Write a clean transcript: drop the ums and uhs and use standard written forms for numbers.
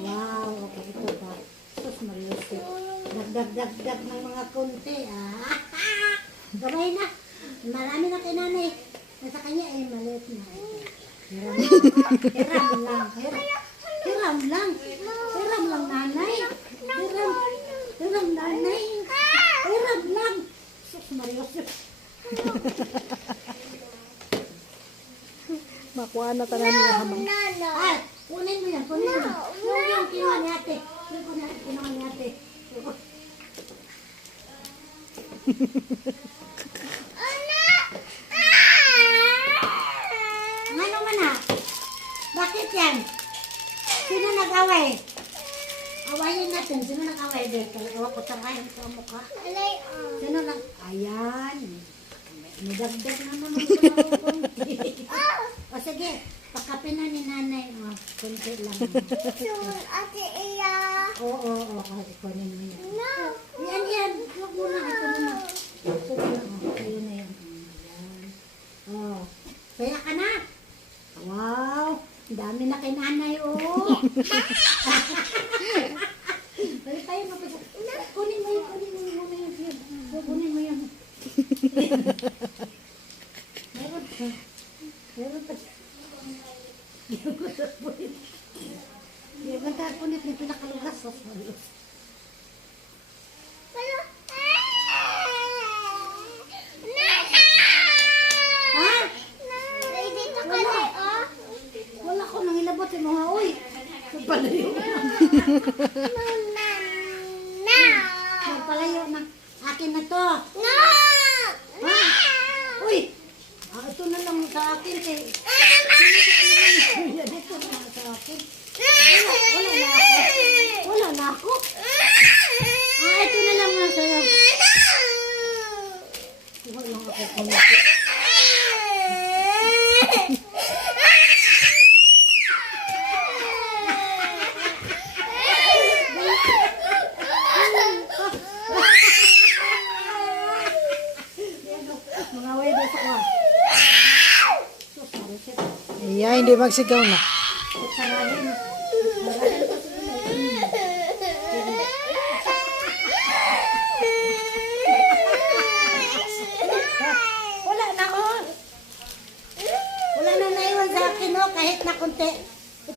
Wow, okay, ito ba? Sus, Mariusip. Dagdag ng mga konti, ah. Gabay na. Marami na kay nanay. Nasa kanya ay maliit na. Hiram lang. Hiram lang. Hiram lang, nanay. Hiram nanay. Hiram lang. Sus, Mariusip. Makuha na tanan niya hamang. Ay, kunin mo yan, kunin mo. Yung kinuha ni ate. Yung kinuha ni ate. Ano man na? Bakit yan? Sino nag-away? Awayin natin. Sino nag-away dito? Ewan ko tangayan sa mukha. Sino nag... Ayan. May dagdag naman ang konti. O sige, pakapin na ni nanay. O, konti lang. Ate Iya. Oo. Kasi kunin mo yan. Yan. Huwag mo na. Ito na. Ito na. Sa'yo na yan. Ayan. O, kaya ka na. Wow. Ang dami na kay nanay, oh. Balik tayo, kunin mo yan. Kunin mo yan. Meron pa. Meron pa punit na pinakalugas. Ha? Wala ko nang ilabot yung mga uy. Palayo na. Palayo na. Akin na to. Ha? Uy! Ito na lang sa akin. Dito na lang sa akin. Wala na ako. Ito na lang nga sa'yo. Wala lang ako kumati. Mga way dito ko. Iya, hindi magsigaw na.